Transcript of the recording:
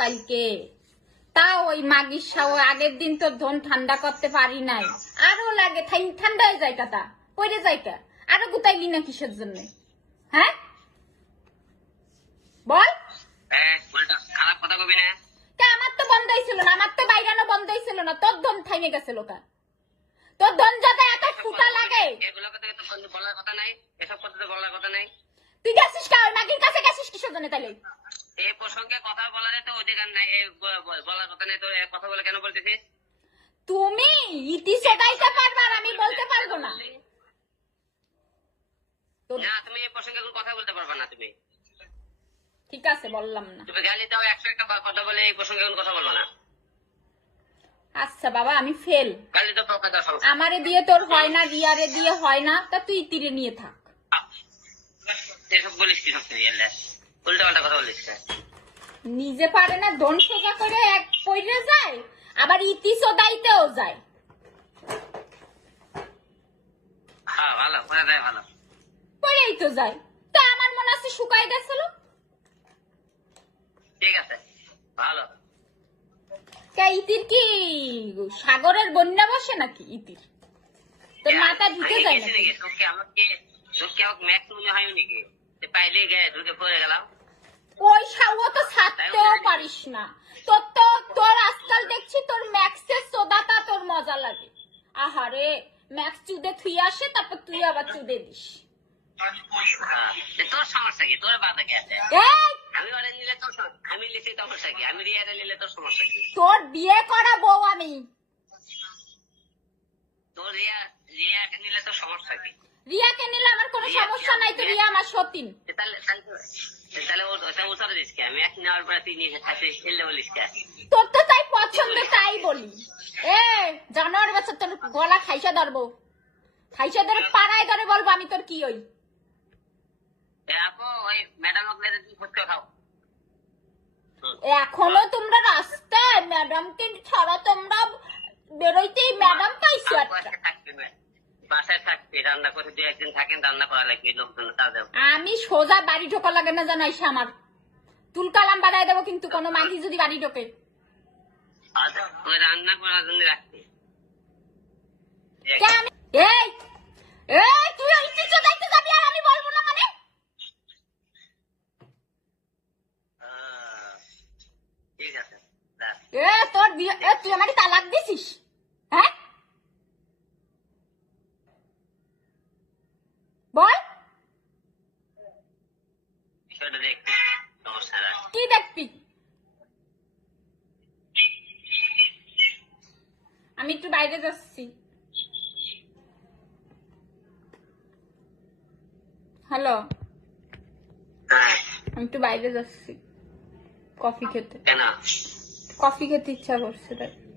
কালকে। তাও ওই মাগির সাও আগের দিন তো ধন ঠান্ডা করতে পারি নাই। আরও লাগে ঠান্ডা হয়ে যায় পড়ে যায় কা? আরও গুতাইলি না কিসের জন্য? হ্যাঁ? বল। খারাপ কথা কবি না। আমার তো বন্ধ হয়েছিল না আমার তো বাইরানো বন্ধ হয়েছিল না তোর ধন থাইমে গেছিল কা তোর ধন যাতে এত ফুটা লাগে। এগুলো কথা তো বলার কথা নাই এসব কথা তো বলার কথা নাই। তুই গেছিস কা? ওই মাগির কাছে গেছিস কিসের জন্য তাইলে? এই প্রসঙ্গে কথা বলার তো অধিকার নাই বলার কথা নাই তো কথা বলে কেন বলতেছিস? তুমি ইতি সেটাইতে পারবা আমি বলতে পারব না। না তুমি এই প্রসঙ্গে কোনো কথা বলতে পারবে না তুমি। ঠিক আছে বললাম না। তুমি গালি দাও একশো একটা কথা বলে এই প্রসঙ্গে কোনো কথা বলব না। আচ্ছা বাবা আমি ফেল। আমারে দিয়ে তোর হয় না রিয়ারে দিয়ে হয় না তা তুই তীরে নিয়ে থাক। এসব বলিস কি কথা বলিস নিজে পারে না দন সোজা করে এক পইরে যায় আবার ইতি সোদাইতেও যায়। হ্যাঁ ভালো করে দেয় ভালো। পড়েই তো যায়। তা আমার মনে আছে শুকাই গেছিল ঠিক আছে ভালো। ইতির কি সাগরের বন্যা বসে নাকি ইতির? তোর মাথা ঢুকে যায় নাকি? নাকি? আমাকে আমাকে ম্যাক্স মনে হয় নাকি যে পাইলে ঢুকে পড়ে গেলাম। ওই সাউও তো ছাড়তেও পারিস না। তোর তো তোর আজকাল দেখছি তোর ম্যাক্সের সোদাটা তোর মজা লাগে। আহারে ম্যাক্স চুদে থুই আসে তারপর তুই আবার চুদে দিস। হ্যাঁ, তোর সমস্যা কি? তোর বাধা কি আছে? আমি ওরা নিলে তোর আমি লিখি সমস্যা কি? আমি রিয়াটা নিলে তোর সমস্যা কি? তোর বিয়ে করা বউ আমি। তোর রিয়া রিয়াকে নিলে তোর সমস্যা কি? রিয়াকে নিলে আমার কোনো তো রিয়া আমার সতীন তাহলে তাহলে তো- তাহলে ও ওটা উত্তর দিস কে আমি এক নেওয়ার পরে তুই নিয়ে খাতে খেললে বলিস কে তোর তো তাই পছন্দ তাই বলি এ জানোয়ার বাচ্চা তোর গলা খাইসা ধরবো খাইসা ধরে পাড়ায় ধরে বলব আমি তোর কি। এখনও তোমরা রাস্তায় ম্যাডামকে ছাড়া তোমরা বেরোইতেই ম্যাডাম পাইছো একটা বাসায় থাকবে রান্না করে দু একদিন থাকেন রান্না করা লাগবে লোকজন তাদের আমি সোজা বাড়ি ঢোকা লাগে না জানাইছে আমার। তুলকালাম বাড়াই দেবো কিন্তু কোনো মাগি যদি বাড়ি ঢোকে। আচ্ছা ওই রান্না করার জন্য রাখতে। কে আমি? এই! এই তুই ওই চিত্র দেখতে যাবি আর আমি বলব না মানে? ঠিক আছে এ তোর বিয়ে তুই আমাকে তালাক দিছিস হ্যাঁ বল সমস্যা কি দেখবি? আমি একটু বাইরে যাচ্ছি। হ্যালো? হ্যাঁ। আমি একটু বাইরে যাচ্ছি। কফি খেতে। কফি খেতে ইচ্ছা করছে তাই।